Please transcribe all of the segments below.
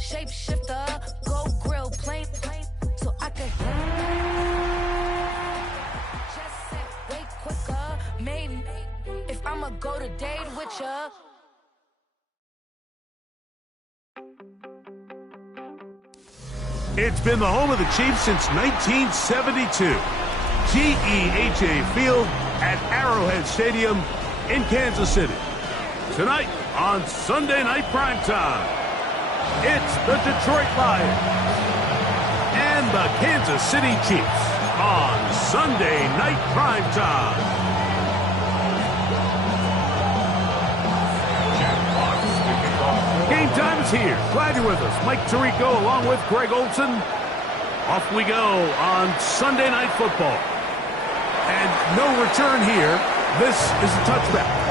Shapeshifter, go grill, plain, so I could just say way quicker. Maybe if I'ma go to date with ya. It's been the home of the Chiefs since 1972. GEHA Field at Arrowhead Stadium in Kansas City. Tonight on Sunday Night Primetime, it's the Detroit Lions and the Kansas City Chiefs on Sunday Night Primetime. Game time is here. Glad you're with us. Mike Tirico along with Greg Olson. Off we go on Sunday Night Football. And no return here. This is a touchback.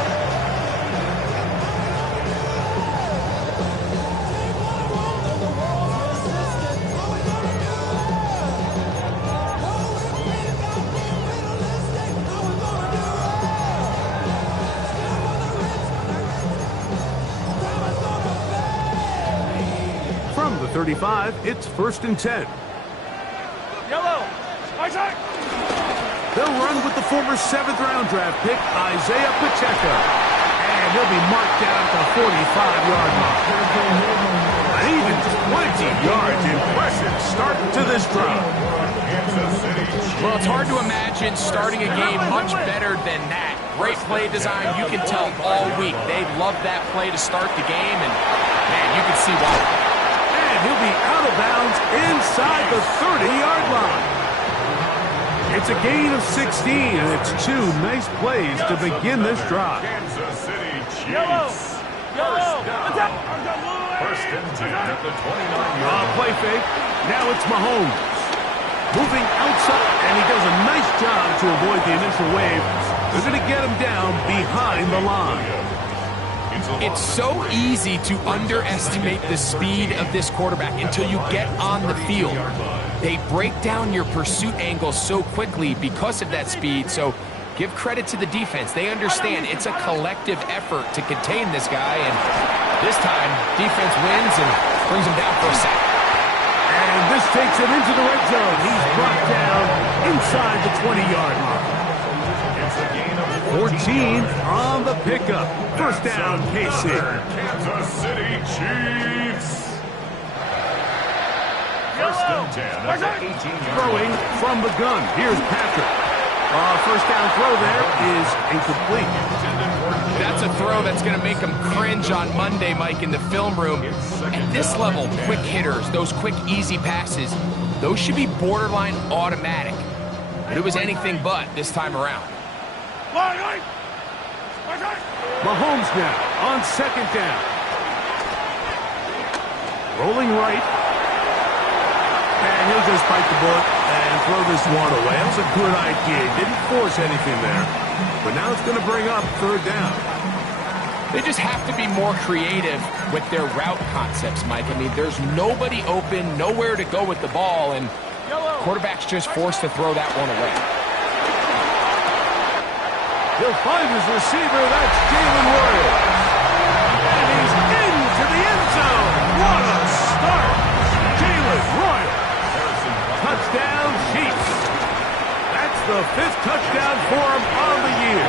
From the 35, it's 1st and 10. Yellow. Isaac. They'll run with the former 7th-round draft pick, Isaiah Pacheco. And he'll be marked down at the 45-yard mark. An even 20 yards. Impressive start to this drive. Well, it's hard to imagine starting a game much better than that. Great play design. You can tell all week they love that play to start the game, and, man, you can see why. And he'll be out of bounds inside the 30-yard line. It's a gain of 16, and it's 2 nice plays to begin this drive. Kansas City Chiefs. Yellow. First and 10 at the 29-yard line. Play fake. Now it's Mahomes. Moving outside, and he does a nice job to avoid the initial wave. They're going to get him down behind the line. It's so easy to underestimate the speed of this quarterback until you get on the field. They break down your pursuit angle so quickly because of that speed, so give credit to the defense. They understand it's a collective effort to contain this guy, and this time, defense wins and brings him down for a sack. And this takes him into the red zone. He's brought down inside the 20-yard line. 14 on the pickup. First down, KC. Kansas City Chiefs. First and 10 at the 18-yard line. Throwing from the gun. Here's Patrick. First down throw there is incomplete. That's a throw that's going to make him cringe on Monday, Mike, in the film room. At this level, quick hitters, those quick, easy passes, those should be borderline automatic. But it was anything but this time around. Mahomes now on 2nd down. Rolling right. And he'll just bite the bullet and throw this one away. That was a good idea. Didn't force anything there. But now it's going to bring up 3rd down. They just have to be more creative with their route concepts, Mike. I mean, there's nobody open, nowhere to go with the ball, and quarterback's just forced to throw that one away. He'll find his receiver. That's Jalen Royal. And he's into the end zone. What a start. Jalen Royal. Touchdown, Chiefs. That's the 5th touchdown for him on the year.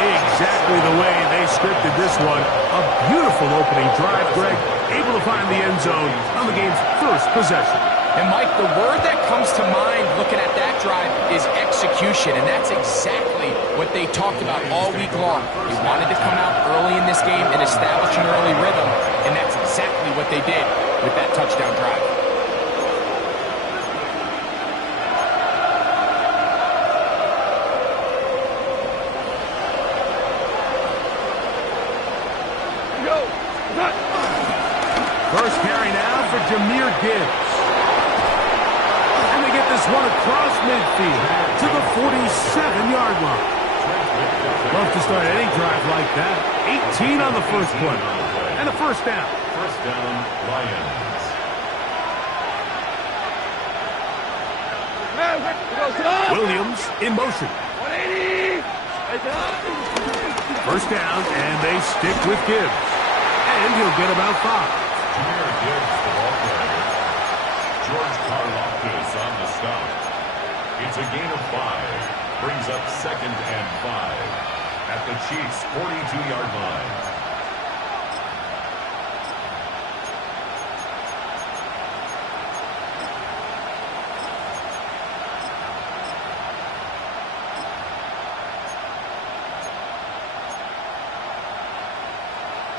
Exactly the way they scripted this one. A beautiful opening drive, Greg. Able to find the end zone on the game's first possession. And, Mike, the word that comes to mind looking at that drive is execution, and that's exactly what they talked about all week long. They wanted to come out early in this game and establish an early rhythm, and that's exactly what they did with that touchdown drive. First carry now for Jahmyr Gibbs. And they get this one across midfield to the 47-yard line. Love to start any drive like that. 18 on the first play. And a first down. First down, Lions. Williams in motion. First down, and they stick with Gibbs. And he'll get about 5. Jameer Gibbs, the ball carrier. George Karlaftis on the stop. It's a gain of 5. Brings up 2nd and 5 at the Chiefs' 42-yard line.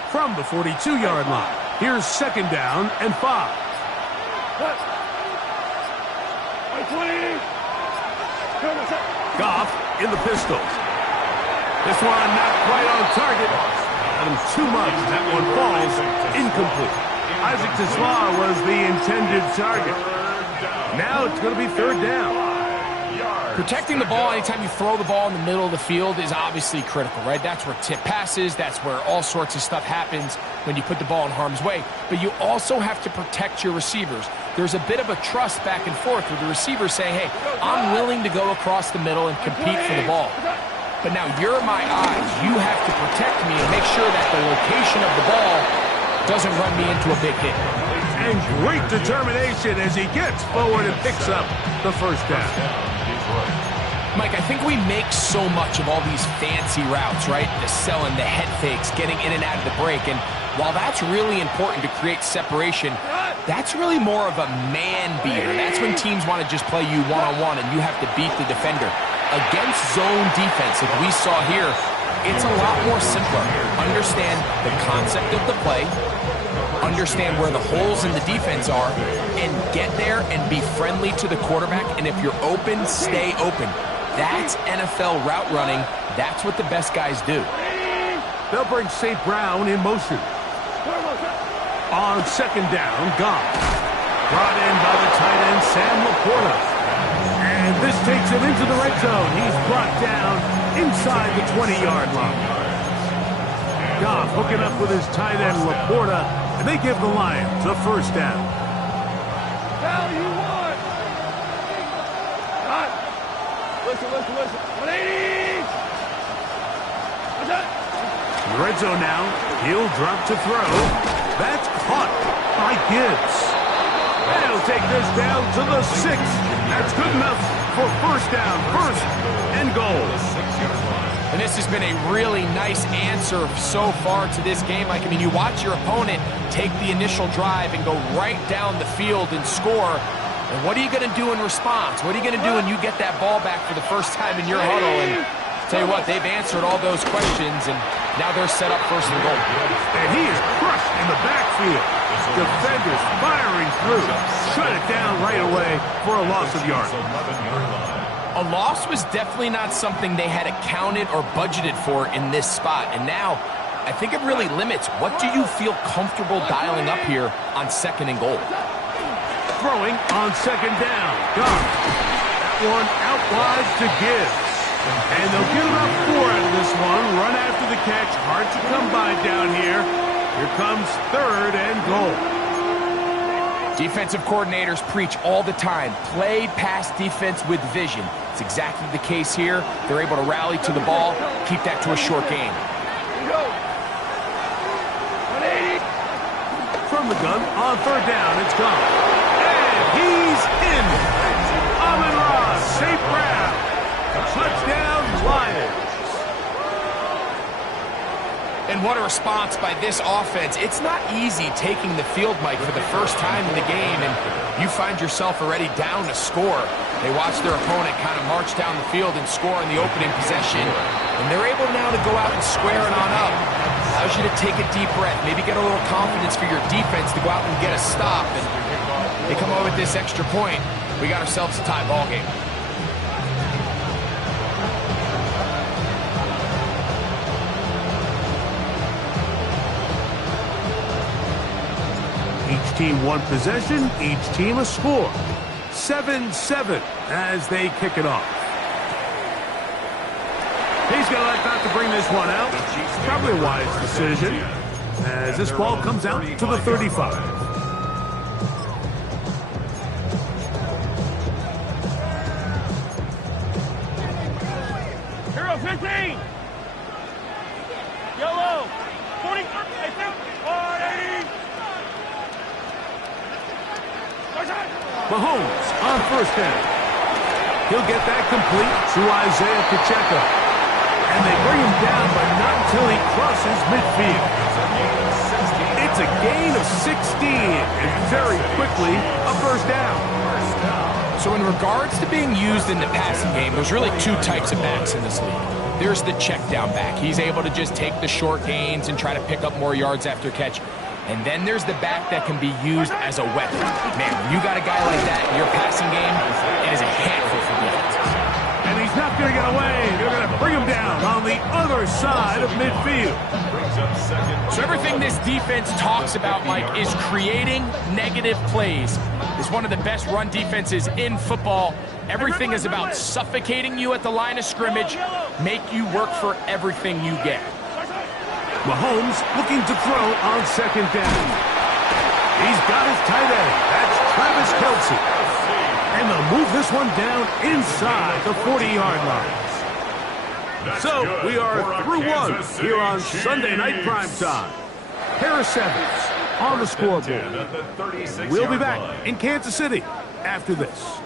From the 42-yard line, here's 2nd down and 5. Goff in the pistol. This one not quite on target. Got him too much. That one falls incomplete. Isaac Tesla was the intended target. Now it's going to be 3rd down. Protecting the ball anytime you throw the ball in the middle of the field is obviously critical, right? That's where tip passes, that's where all sorts of stuff happens when you put the ball in harm's way. But you also have to protect your receivers. There's a bit of a trust back and forth with the receivers saying, hey, I'm willing to go across the middle and compete for the ball. But now you're my eyes. You have to protect me and make sure that the location of the ball doesn't run me into a big hit. And great determination as he gets forward and picks up the 1st down. Mike, I think we make so much of all these fancy routes, right? The selling, the head fakes, getting in and out of the break. And while that's really important to create separation, that's really more of a man beater. That's when teams want to just play you one-on-one and you have to beat the defender. Against zone defense, like we saw here, it's a lot more simpler. Understand the concept of the play, understand where the holes in the defense are, and get there and be friendly to the quarterback. And if you're open, stay open. That's NFL route running. That's what the best guys do. They'll bring St. Brown in motion. On 2nd down, Goff. Brought in by the tight end, Sam Laporta. And this takes him into the red zone. He's brought down inside the 20-yard line. Goff hooking up with his tight end, Laporta, and they give the Lions a 1st down. Hell you want? Listen. 180! In the red zone now. He'll drop to throw. That's caught by Gibbs. And he'll take this down to the 6. That's good enough for 1st down. 1st and goal. And this has been a really nice answer so far to this game. Like, I mean, you watch your opponent take the initial drive and go right down the field and score. And what are you going to do in response? What are you going to do when you get that ball back for the first time in your huddle? And tell you what, they've answered all those questions, and now they're set up 1st and goal. And he is crushed in the backfield. Defenders firing through. Shut it down right away for a loss of yards. A loss was definitely not something they had accounted or budgeted for in this spot. And now, I think it really limits what do you feel comfortable dialing up here on 2nd and goal. Throwing on 2nd down. Goff. That one out wide to Gibbs. And they'll get about 4 out of this one. Run after the catch. Hard to come by down here. Here comes 3rd and goal. Defensive coordinators preach all the time. Play pass defense with vision. It's exactly the case here. They're able to rally to the ball, keep that to a short game. From the gun on 3rd down. It's gone. And he's in. Amon-Ra, St. Brown. Touchdown, Lions. And what a response by this offense. It's not easy taking the field, Mike, for the first time in the game, and you find yourself already down to score. They watch their opponent kind of march down the field and score in the opening possession, and they're able now to go out and square it on up. Allows you to take a deep breath, maybe get a little confidence for your defense to go out and get a stop, and they come over with this extra point. We got ourselves a tie ball game. Each team one possession, each team a score. 7-7 as they kick it off. He's going to let not to bring this one out. Probably a wise decision as this ball comes out to the 35. Hero 15! Yellow! 40! I think! 180! Mahomes on first down. He'll get that complete to Isaiah Pacheco. And they bring him down, but not until he crosses midfield. It's a gain of 16, and very quickly, a first down. So in regards to being used in the passing game, there's really two types of backs in this league. There's the check down back. He's able to just take the short gains and try to pick up more yards after catch. And then there's the back that can be used as a weapon. Man, when you got a guy like that in your passing game, it is a handful for defenses. And he's not going to get away. They're going to bring him down on the other side of midfield. So everything this defense talks about, Mike, is creating negative plays. It's one of the best run defenses in football. Everything is about suffocating you at the line of scrimmage, make you work for everything you get. Mahomes looking to throw on second down. He's got his tight end. That's Travis Kelce. And they'll move this one down inside the 40-yard line. So we are through one here on Sunday Night Primetime. Harris Evans on the scoreboard. We'll be back in Kansas City after this.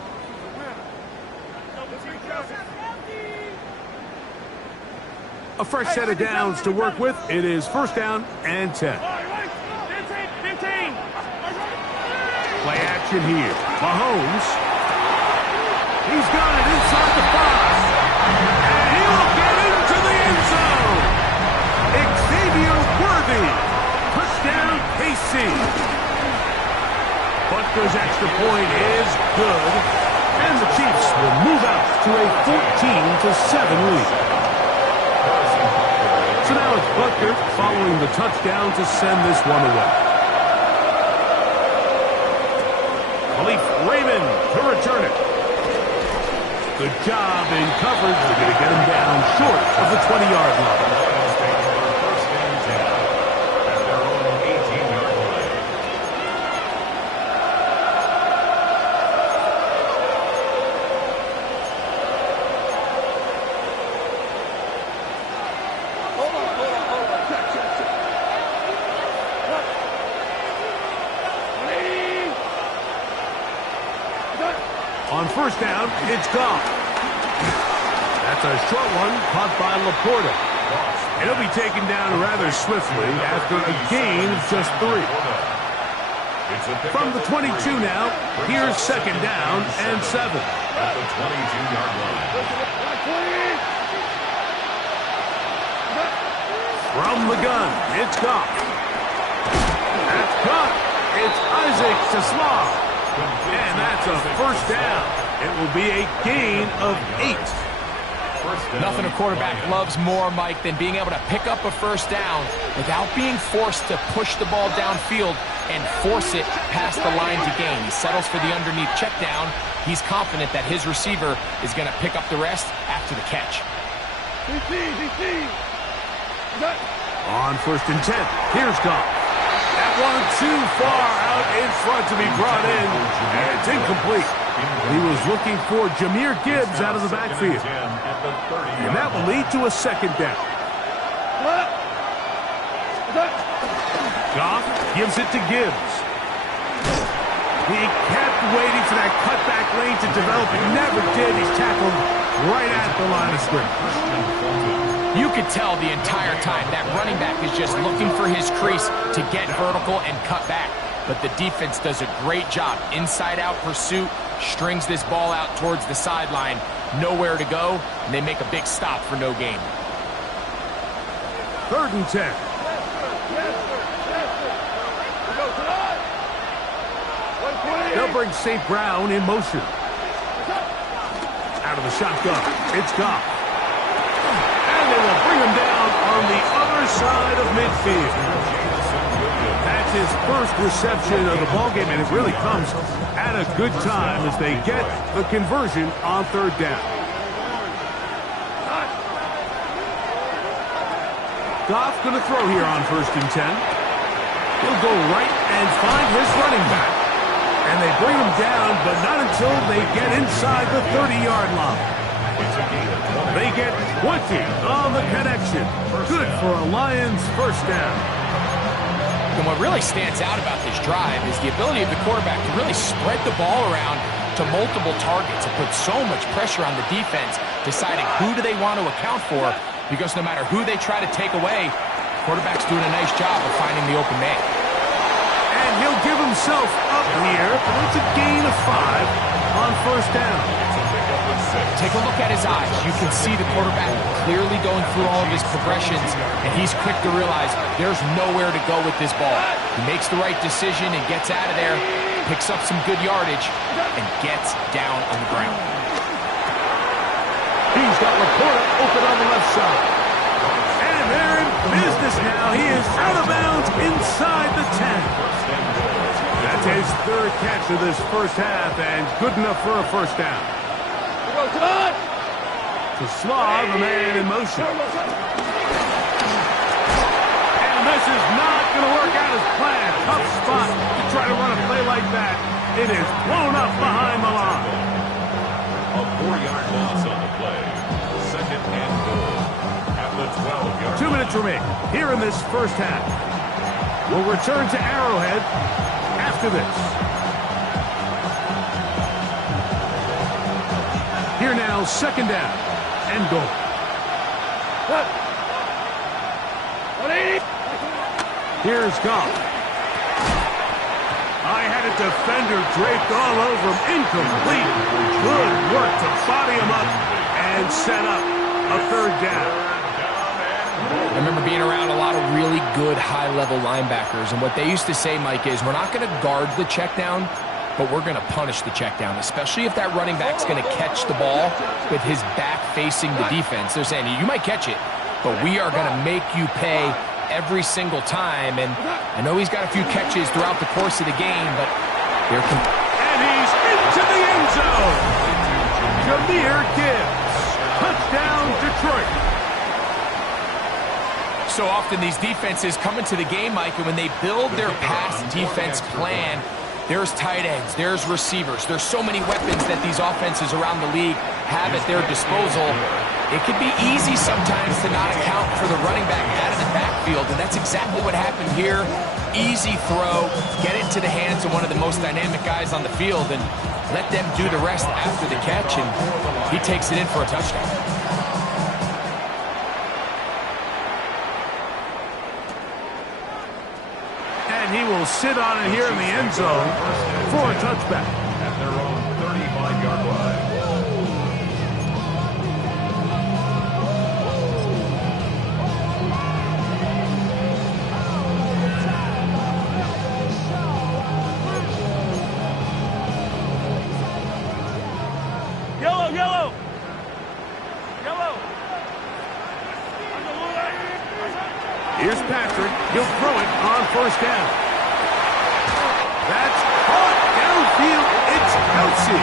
A fresh set of downs to work with. It is first down and 10. Play action here. Mahomes. He's got it inside the 5. And he'll get into the end zone. Xavier Worthy. Touchdown, KC. Butker's extra point is good. And the Chiefs will move out to a 14-7 lead. So now it's Butker following the touchdown to send this one away. Khalif Raymond to return it. Good job in coverage. They're going to get him down short of the 20-yard line. On first down, it's Goff. That's a short one caught by Laporta. And he'll be taken down rather swiftly after a gain of just 3. From the 22 now, here's second down and 7. At the 22-yard line. From the gun, it's Goff. That's caught. It's Isaac Seslaw. And that's a first down. It will be a gain of 8. Nothing a quarterback loves more, Mike, than being able to pick up a first down without being forced to push the ball downfield and force it past the line to gain. He settles for the underneath check down. He's confident that his receiver is going to pick up the rest after the catch. On first and 10, here's Goff. That one too far out in front to be brought in, and it's incomplete. He was looking for Jahmyr Gibbs out of the backfield. And that will lead to a second down. Goff gives it to Gibbs. He kept waiting for that cutback lane to develop. It never did. He's tackled right at the line of scrimmage. You could tell the entire time that running back is just looking for his crease to get vertical and cut back. But the defense does a great job. Inside-out pursuit, strings this ball out towards the sideline. Nowhere to go, and they make a big stop for no gain. Third and 10. They'll bring St. Brown in motion. Out of the shotgun, it's Goff. And they will bring him down on the other side of midfield. That's his first reception of the ballgame, and it really comes at a good time as they get the conversion on third down. Goff going to throw here on first and 10. He'll go right and find his running back. And they bring him down, but not until they get inside the 30-yard line. They get 20 on the connection. Good for a Lions first down. And what really stands out about this drive is the ability of the quarterback to really spread the ball around to multiple targets and put so much pressure on the defense, deciding who do they want to account for, because no matter who they try to take away, the quarterback's doing a nice job of finding the open man. And he'll give himself up here, but it's a gain of 5 on first down. Take a look at his eyes. You can see the quarterback clearly going through all of his progressions, and he's quick to realize there's nowhere to go with this ball. He makes the right decision and gets out of there, picks up some good yardage, and gets down on the ground. He's got Laporta open on the left side. And they're in business now. He is out of bounds inside the 10. That's his third catch of this first half, and good enough for a first down. Come on! To Slav, a man in motion. And this is not going to work out as planned. Tough spot to try to run a play like that. It is blown up behind the line. A 4-yard loss on the play. Second and goal at the 12-yard 2 minutes remain here in this first half. We'll return to Arrowhead after this. Here now, second down and goal. 180. Here's Goff. I had a defender draped all over him. Incomplete. Good work to body him up and set up a third down. I remember being around a lot of really good high-level linebackers, and what they used to say, Mike, is we're not going to guard the check down, but we're going to punish the check down, especially if that running back's going to catch the ball with his back facing the defense. They're saying, you might catch it, but we are going to make you pay every single time. And I know he's got a few catches throughout the course of the game, but they're... And he's into the end zone. Jahmyr Gibbs. Touchdown, Detroit. So often these defenses come into the game, Mike, and when they build their pass defense plan, there's tight ends, there's receivers, there's so many weapons that these offenses around the league have at their disposal. It could be easy sometimes to not account for the running back out of the backfield, and that's exactly what happened here. Easy throw, get it to the hands of one of the most dynamic guys on the field, and let them do the rest after the catch, and he takes it in for a touchdown. And he will sit on it here in the end zone for a touchback. At their own 35-yard line. Yellow, yellow. Yellow. Here's Patrick. He'll throw it on first down. That's caught downfield. It's Kelsey.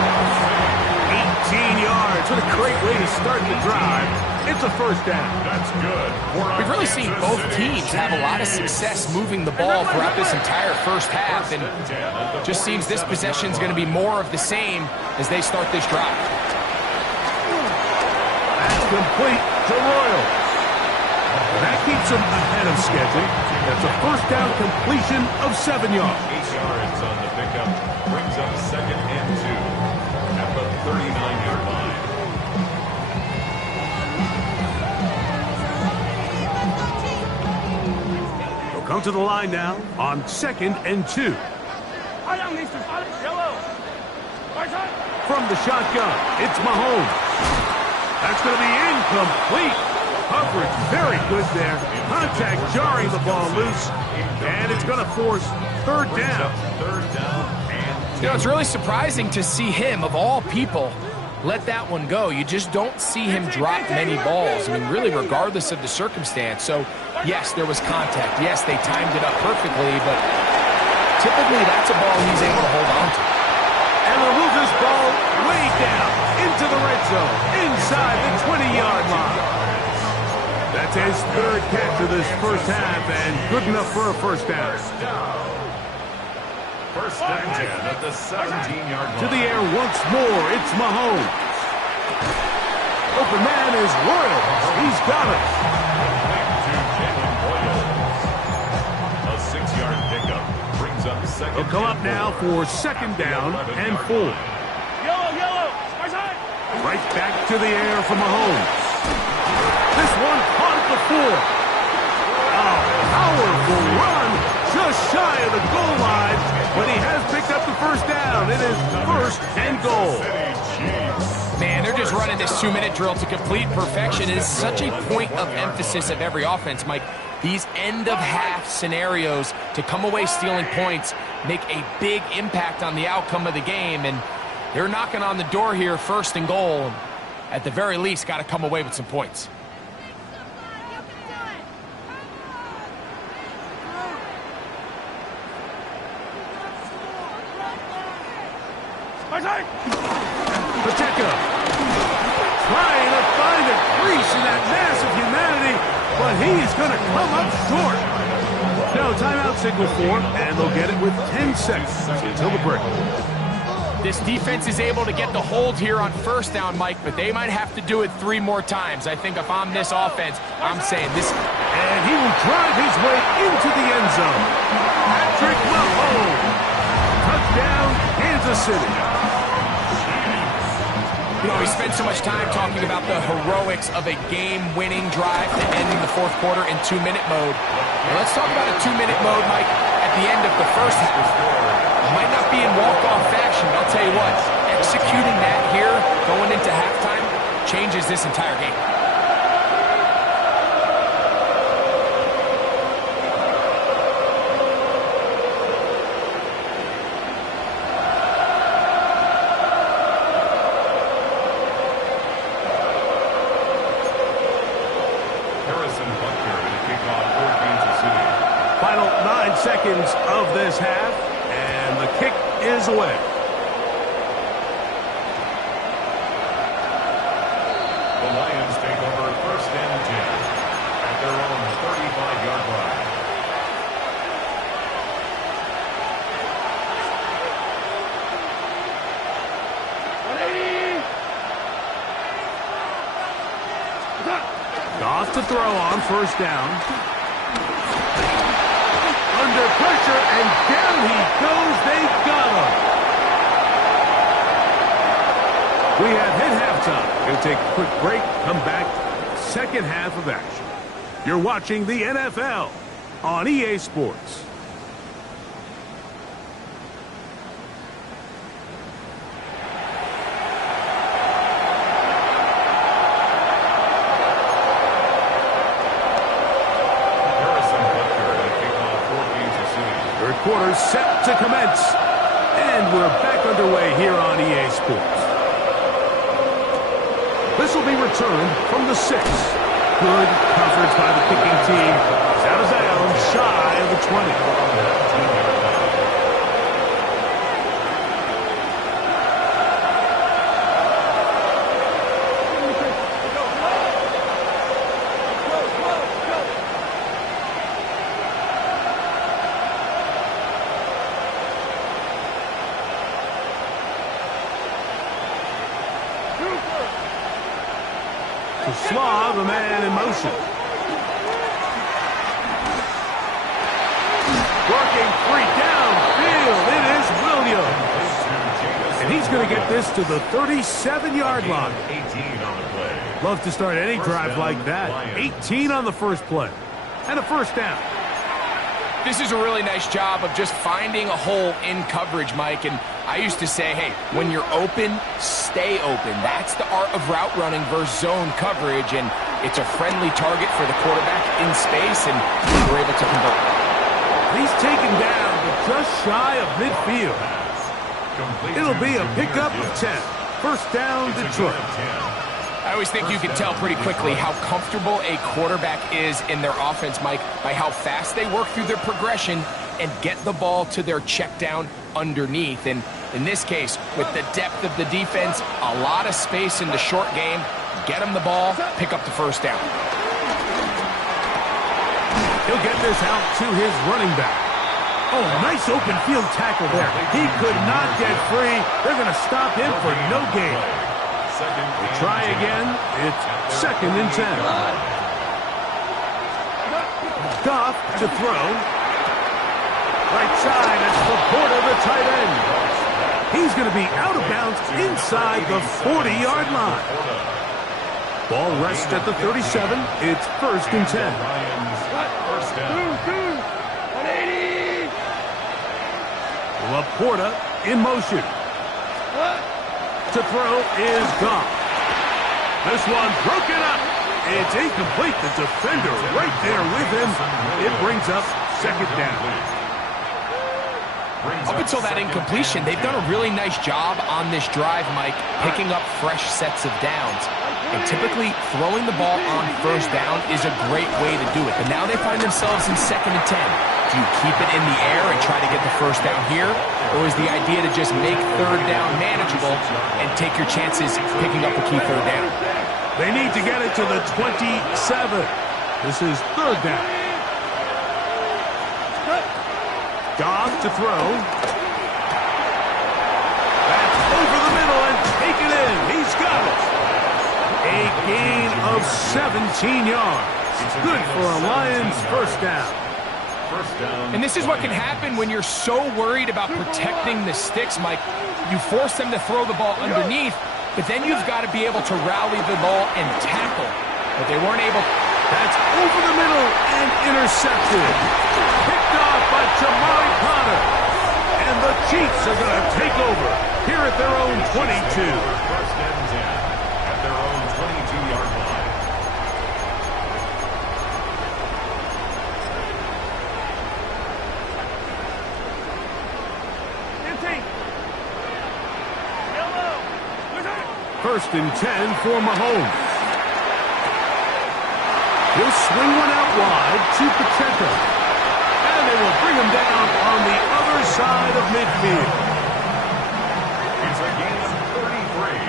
18 yards. What a great way to start the drive. It's a first down. That's good. We've really seen both teams have a lot of success moving the ball throughout this entire first half, and just seems this possession is going to be more of the same as they start this drive. That's complete to Royal. That keeps him ahead of schedule. That's a first down completion of 7 yards. 8 yards on the pickup. Brings up second and 2 at the 39-yard line. They'll come to the line now on second and 2. Yellow. From the shotgun, it's Mahomes. That's going to be incomplete. Coverage very good there. Contact jarring the ball loose. And it's going to force third down. Third down and You know, it's really surprising to see him, of all people, let that one go. You just don't see him drop many balls. I mean, really, regardless of the circumstance. So, yes, there was contact. Yes, they timed it up perfectly, but typically that's a ball he's able to hold on to. And they'll move this ball way down into the red zone, inside the 20-yard line. That's his third catch of this first half, and good enough for a first down. First and 10 at the 17-yard line. To the air once more, it's Mahomes. Open man is Royal. He's got it. To Jalen Royal. A 6-yard They'll come up now for second down and 4. Yellow. My side. Right back to the air from Mahomes. This one caught at the 4. A powerful run just shy of the goal line, but he has picked up the first down. It is first and goal. Man, they're just running this 2-minute drill to complete perfection. It is such a point of emphasis of every offense, Mike. These end-of-half scenarios to come away stealing points make a big impact on the outcome of the game, and they're knocking on the door here, first and goal. At the very least, got to come away with some points. Pacheco trying to find a crease in that mass of humanity, but he's going to come up short. No, timeout signal for, and they'll get it with 10 seconds until the break. This defense is able to get the hold here on first down, Mike, but they might have to do it 3 more times. I think if I'm this offense, I'm saying this. And he will drive his way into the end zone. Patrick Mahomes. Touchdown, Kansas City. You know, we spent so much time talking about the heroics of a game-winning drive to end in the fourth quarter in 2-minute mode. Now let's talk about a 2-minute mode, Mike, at the end of the first half. It might not be in walk-off fashion, but I'll tell you what, executing that here, going into halftime, changes this entire game. Final 9 seconds of this half, and the kick is away. The Lions take over first and 10 at their own 35-yard line. Goff to throw on first down. Under pressure, and down he goes. They got him. We have hit halftime. Going to take a quick break, come back, second half of action. You're watching the NFL on EA Sports. Quarters set to commence, and we're back underway here on EA Sports. This will be returned from the 6. Good coverage by the kicking team. It's out of bounds, shy of the 20. Slav, a man in motion. Working free downfield. It is Williams. And he's going to get this to the 37-yard line. 18 on the play. Love to start any drive like that. 18 on the first play. And a first down. This is a really nice job of just finding a hole in coverage, Mike. And I used to say, hey, when you're open, stay open. That's the art of route running versus zone coverage. And it's a friendly target for the quarterback in space, and we're able to convert. He's taken down, but just shy of midfield. It'll be a pickup of 10. First down, Detroit. I always think you can tell pretty quickly how comfortable a quarterback is in their offense, Mike, by how fast they work through their progression and get the ball to their check down underneath. And in this case, with the depth of the defense, a lot of space in the short game, get him the ball, pick up the first down. He'll get this out to his running back. Oh, nice open field tackle there. He could not get free. They're going to stop him for no gain. We'll try again. It's second and 10. Goff to throw. Right side, it's Laporta, the tight end. He's going to be out of bounds inside the 40-yard line. Ball rests at the 37. It's 1st and 10. Laporta in motion. To throw is gone. This one broken up. It's incomplete. The defender right there with him. It brings up 2nd down. Up until that incompletion, they've done a really nice job on this drive, Mike, picking up fresh sets of downs. And typically, throwing the ball on 1st down is a great way to do it. But now they find themselves in 2nd and 10. Do you keep it in the air and try to get the 1st down here? Or is the idea to just make 3rd down manageable and take your chances picking up a key 3rd down? They need to get it to the 27. This is 3rd down. Goff to throw. That's over the middle and taken in. He's got it. A gain of 17 yards. It's good for a Lions 1st down. And this is what can happen when you're so worried about protecting the sticks, Mike. You force them to throw the ball underneath, but then you've got to be able to rally the ball and tackle. But they weren't able. That's over the middle and intercepted. Picked off by Jamari Potter. And the Chiefs are going to take over here at their own 22. 1st and 10 at their own 22-yard line. First and 10 for Mahomes. He'll swing one out wide to Pacheco. And they will bring him down on the other side of midfield. It's a gain of 33.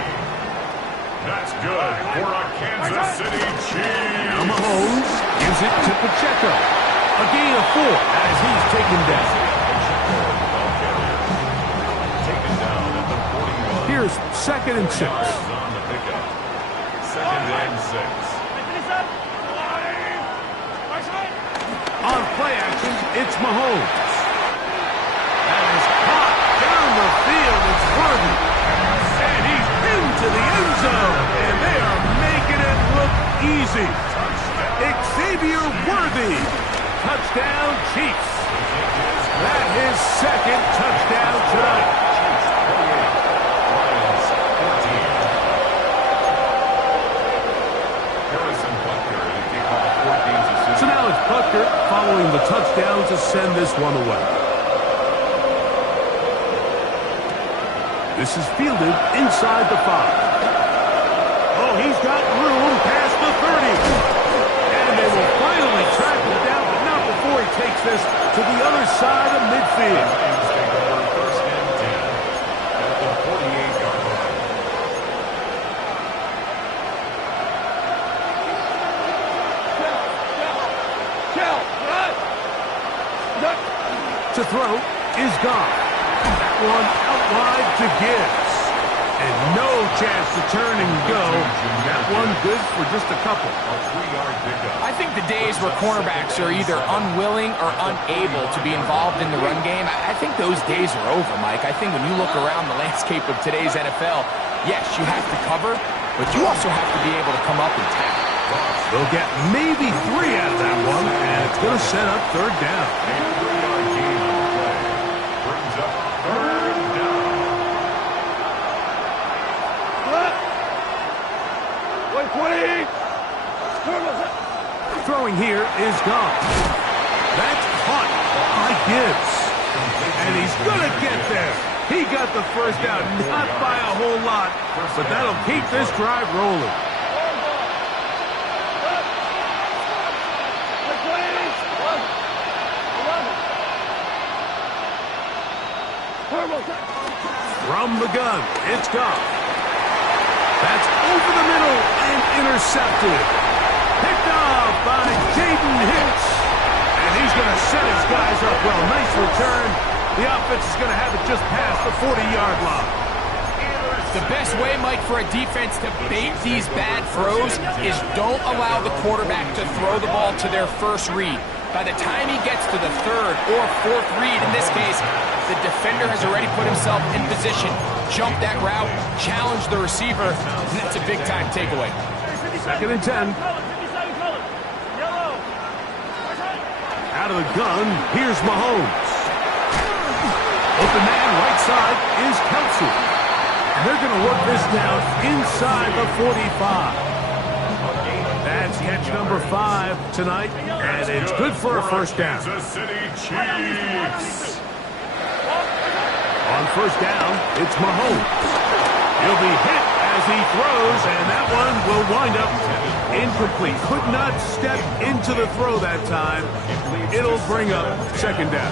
That's good for a Kansas City Chiefs. Now Mahomes gives it to Pacheco. A gain of 4 as he's taken down. Taken down at the 41. Here's 2nd and 6. On the pickup. 2nd and 6. On play action, it's Mahomes. That is caught down the field. It's Worthy. And he's into the end zone. And they are making it look easy. Xavier Worthy. Touchdown, Chiefs. That is 2nd touchdown tonight. So now it's Butker following the touchdown to send this one away. This is fielded inside the 5. Oh, he's got room past the 30. And they will finally track him down, but not before he takes this to the other side of midfield. First and 10 at the 48-yard line. To throw is gone. That one out wide to Gibbs. And no chance to turn and go. That one good for just a couple. A 3-yard pickup. I think the days where cornerbacks are either unwilling or unable to be involved in the run game, I think those days are over, Mike. I think when you look around the landscape of today's NFL, yes, you have to cover, but you also have to be able to come up and tackle. They'll get maybe 3 out of that one, and it's going to set up 3rd down. A 3-yard gain on the play. Brings up 3rd down. Throwing here is gone. That's caught by Gibbs. And he's going to get there. He got the 1st down, not by a whole lot, but that'll keep this drive rolling. From the gun, it's gone. That's over the middle and intercepted. Picked off by Jaden Hicks. And he's going to set his guys up well. Nice return. The offense is going to have it just past the 40-yard line. The best way, Mike, for a defense to bait these bad throws is don't allow the quarterback to throw the ball to their first read. By the time he gets to the third or fourth read, in this case, the defender has already put himself in position, jumped that route, challenged the receiver, and that's a big-time takeaway. 2nd and 10. Out of the gun, here's Mahomes. Open man, right side, is Kelsey. And they're going to work this down inside the 45. That's catch number 5 tonight, and it's good for a first down. Kansas City Chiefs. On first down, it's Mahomes. He'll be hit as he throws, and that one will wind up incomplete. Could not step into the throw that time. It'll bring up 2nd down.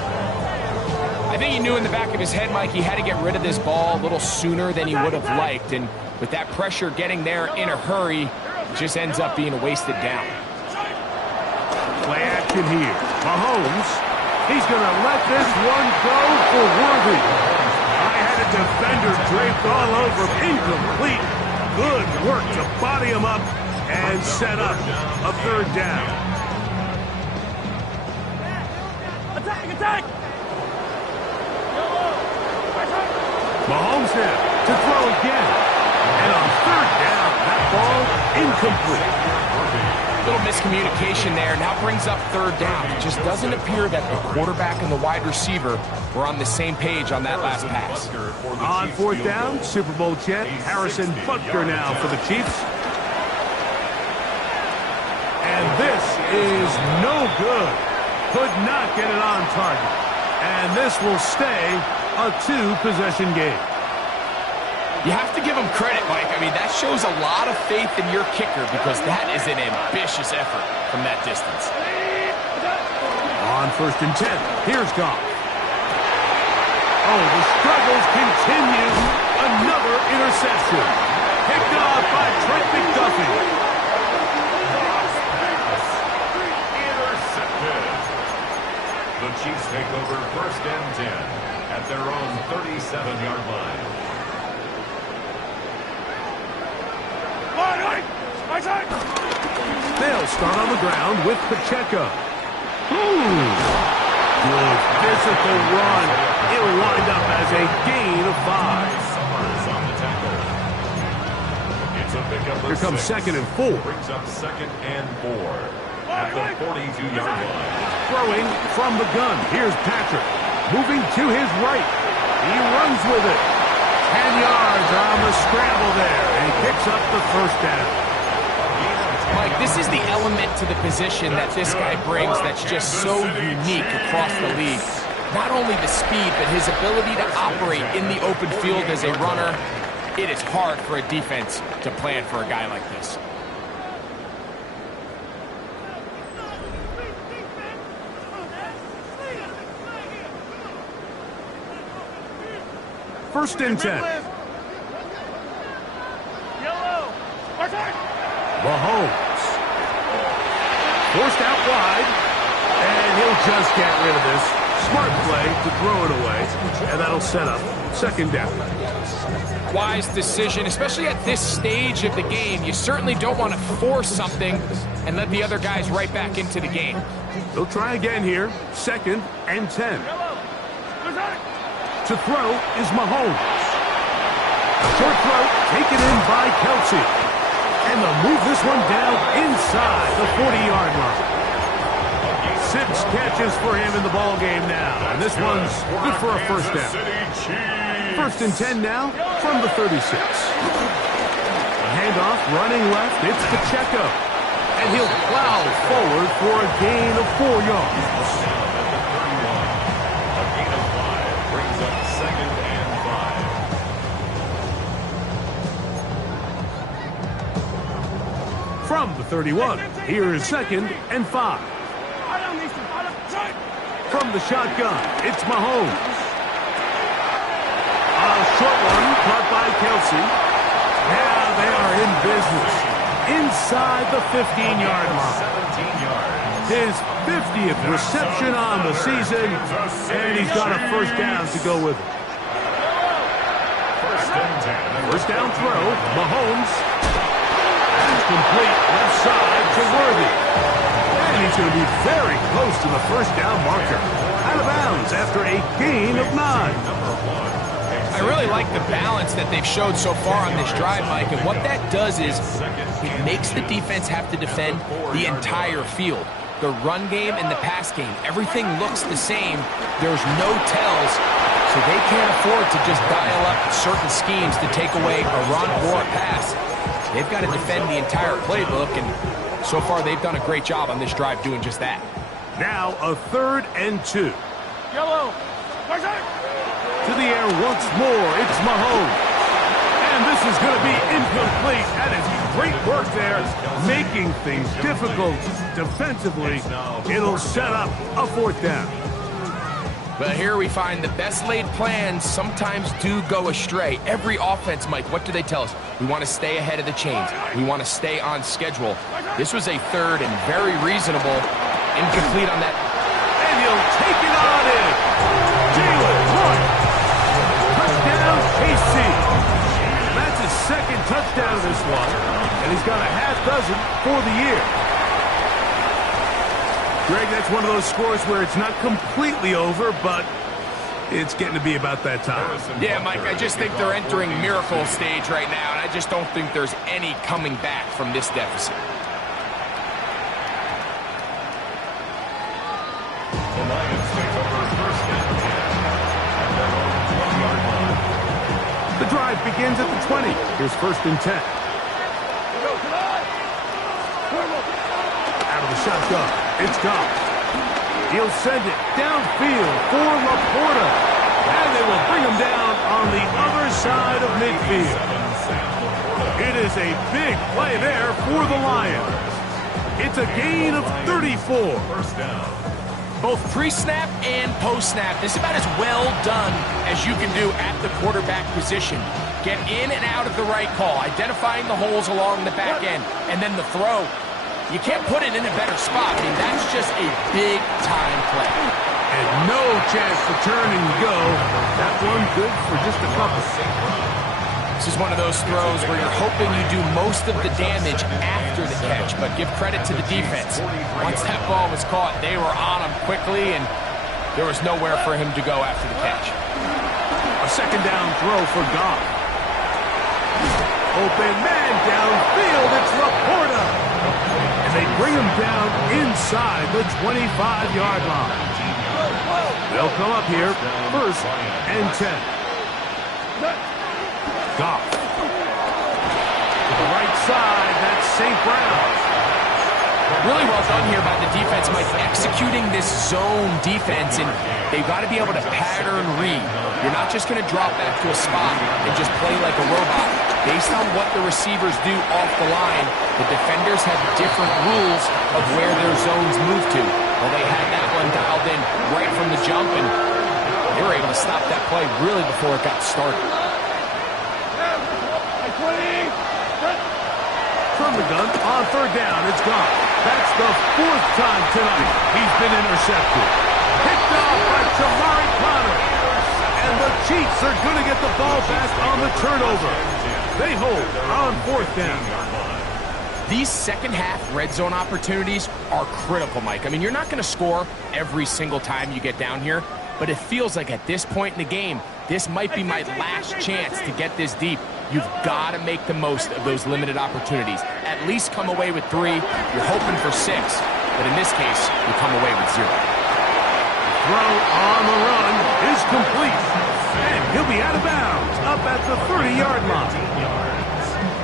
I think he knew in the back of his head, Mike, he had to get rid of this ball a little sooner than he would have liked. And with that pressure getting there in a hurry, it just ends up being a wasted down. Play action here. Mahomes, he's going to let this one go for Worthy. I had a defender draped all over him. Incomplete. Good work to body him up and set up a 3rd down. Attack, attack! Mahomes now to throw again. And on 3rd down, that ball incomplete. Little miscommunication there. Now brings up 3rd down. It just doesn't appear that the quarterback and the wide receiver were on the same page on that last pass. On 4th down, Super Bowl champ Harrison Butker now for the Chiefs. And this is no good. Could not get it on target. And this will stay a 2-possession game. You have to give him credit, Mike. I mean, that shows a lot of faith in your kicker because that is an ambitious effort from that distance. On 1st and 10, here's Goff. Oh, the struggles continue. Another interception. Picked off by Trent McDuffie. Intercepted. The Chiefs take over 1st and 10 at their own 37-yard line. They'll start on the ground with Pacheco. Good physical run. It'll wind up as a gain of 5. Summers on the tackle. It's a pickup of Here comes 6. 2nd and 4. Brings up 2nd and 4 at the 42-yard line. Throwing from the gun. Here's Patrick. Moving to his right. He runs with it. 10 yards on the scramble there. And he picks up the 1st down. Mike, this is the element to the position that this guy brings that's just so unique across the league. Not only the speed, but his ability to operate in the open field as a runner. It is hard for a defense to plan for a guy like this. First and 10. Mahomes. Forced out wide. And he'll just get rid of this. Smart play to throw it away. And that'll set up 2nd down. Wise decision, especially at this stage of the game. You certainly don't want to force something and let the other guys right back into the game. They'll try again here. 2nd and 10. To throw is Mahomes. Short throw taken in by Kelsey. And they'll move this one down inside the 40-yard line. 6 catches for him in the ball game now. And this one's good for a 1st down. 1st and 10 now from the 36. A handoff running left. It's Pacheco. And he'll plow forward for a gain of 4 yards. From the 31, here is 2nd and 5. From the shotgun, it's Mahomes. A short one caught by Kelsey. Now they are in business. Inside the 15-yard line. 17 yards. His 50th reception on the season, and he's got a 1st down to go with it. 1st First down throw, Mahomes. That's complete left side to Worthy. And he's going to be very close to the first down marker. Out of bounds after a gain of 9. I really like the balance that they've showed so far on this drive, Mike, and what that does is it makes the defense have to defend the entire field. The run game and the pass game, everything looks the same. There's no tells, so they can't afford to just dial up certain schemes to take away a run or a pass. They've got to defend the entire playbook, and so far they've done a great job on this drive doing just that. Now a 3rd and 2. Yellow. To the air once more, it's Mahomes. And this is going to be incomplete. That is great work there, making things difficult defensively. It'll set up a 4th down. But here we find the best laid plans sometimes do go astray. Every offense, Mike, what do they tell us? We want to stay ahead of the chains. We want to stay on schedule. This was a 3rd and very reasonable. Incomplete on that. And he'll take it on in. Jalen Hurts. Touchdown, KC. That's his 2nd touchdown of this one. And he's got a half dozen for the year. Greg, that's one of those scores where it's not completely over, but it's getting to be about that time. Yeah, Mike, I just think they're entering miracle stage right now, and I just don't think there's any coming back from this deficit. The Lions take over first down. The drive begins at the 20. Here's 1st and 10. Out of the shotgun, it's gone. He'll send it downfield for Laporta. And they will bring him down on the other side of midfield. It is a big play there for the Lions. It's a gain of 34. First down. Both pre-snap and post-snap, this is about as well done as you can do at the quarterback position. Get in and out of the right call, identifying the holes along the back end, and then the throw. You can't put it in a better spot. I mean, that's just a big-time play. And no chance to turn and go. That one good for just a couple. This is one of those throws where you're hoping you do most of the damage after the catch, but give credit to the defense. Once that ball was caught, they were on him quickly, and there was nowhere for him to go after the catch. A 2nd down throw for Goff. Open man downfield, it's Laporta. And they bring him down inside the 25-yard line. They'll come up here, 1st and 10. Goff. To the right side, that's St. Brown. Really well done here by the defense, Mike, executing this zone defense, and they've got to be able to pattern read. You're not just going to drop back to a spot and just play like a robot. Based on what the receivers do off the line, the defenders have different rules of where their zones move to. Well, they had that one dialed in right from the jump, and they were able to stop that play really before it got started. From the gun, on 3rd down, it's gone. That's the 4th time tonight he's been intercepted. Picked off by Jamari Connor. And the Chiefs are going to get the ball back on the turnover. They hold on 4th down. These second-half red zone opportunities are critical, Mike. I mean, you're not going to score every single time you get down here, but it feels like at this point in the game, this might be my last chance to get this deep. You've got to make the most of those limited opportunities. At least come away with 3. You're hoping for 6, but in this case, you come away with 0. Throw on the run is complete. And he'll be out of bounds up at the 30-yard line.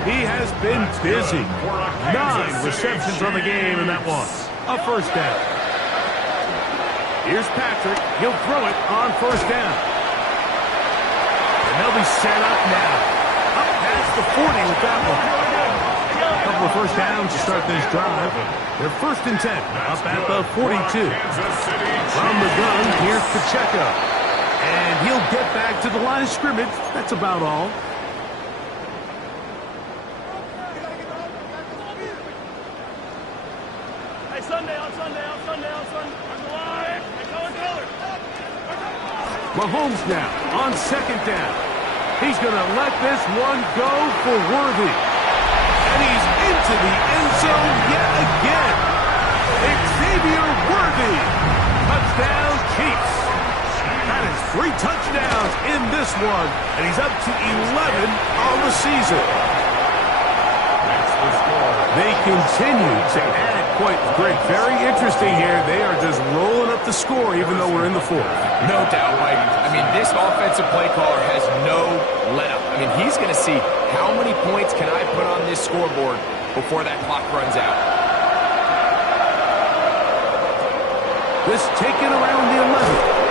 He has been busy. 9 receptions on the game, and that one a 1st down. Here's Patrick. He'll throw it on 1st down. And they'll be set up now. Up past the 40 with that one. A couple of 1st downs to start this drive. They're 1st and 10. Up at the 42. From the gun, here's Pacheco. And he'll get back to the line of scrimmage. That's about all. Hey, Sunday, on Sunday. Mahomes now on 2nd down. He's going to let this one go for Worthy. And he's into the end zone yet again. Xavier Worthy. Touchdown, Chiefs. That is 3 touchdowns in this one, and he's up to 11 on the season. They continue to add points. Greg, very interesting here. They are just rolling up the score even though we're in the 4th. No doubt, Mike. I mean, this offensive play caller has no let-up. I mean, he's going to see how many points can I put on this scoreboard before that clock runs out. This taken around the 11th.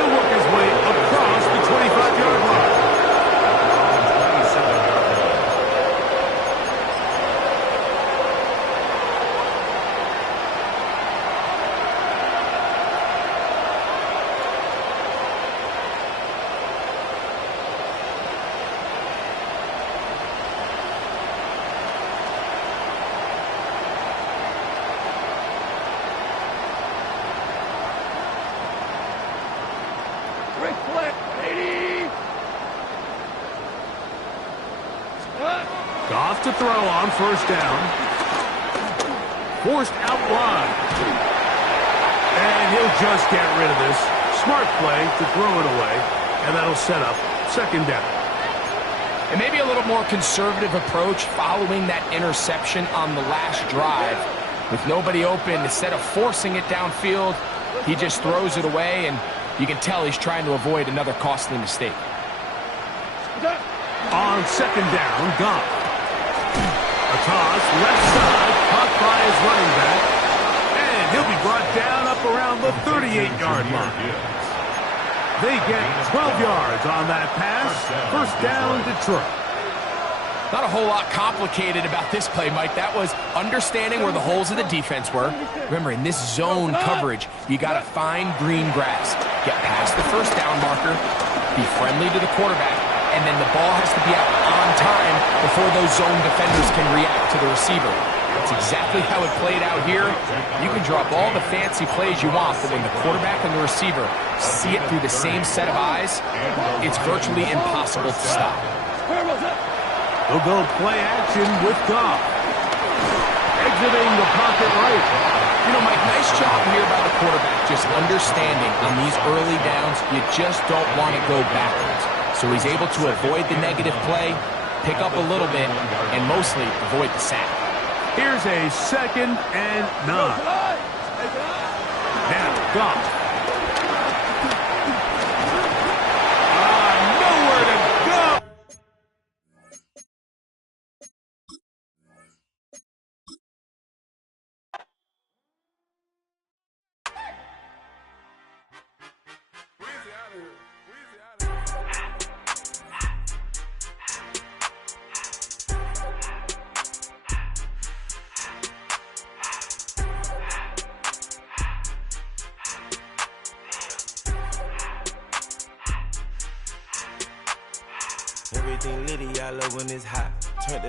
He'll work his way across the 25-yard line. Goff to throw on first down. Forced out wide. And he'll just get rid of this. Smart play to throw it away. And that'll set up second down. And maybe a little more conservative approach following that interception on the last drive. With nobody open, instead of forcing it downfield, he just throws it away, and you can tell he's trying to avoid another costly mistake. On second down, Goff. A toss, left side, caught by his running back. And he'll be brought down up around the 38-yard line. They get 12 yards on that pass. First down, Detroit. Not a whole lot complicated about this play, Mike. That was understanding where the holes of the defense were. Remember, in this zone coverage, you got to find green grass. Get past the first down marker, be friendly to the quarterback, and then the ball has to be out on time before those zone defenders can react to the receiver. That's exactly how it played out here. You can drop all the fancy plays you want, but when the quarterback and the receiver see it through the same set of eyes, it's virtually impossible to stop. They'll go play action with Goff. Exiting the pocket right. You know, Mike, nice job here by the quarterback, just understanding on these early downs, you just don't want to go backwards. So he's able to avoid the negative play, pick up a little bit, and mostly avoid the sack. Here's a 2nd and 9. Now, Goff. Nowhere to go. Everything litty, I love when it's hot.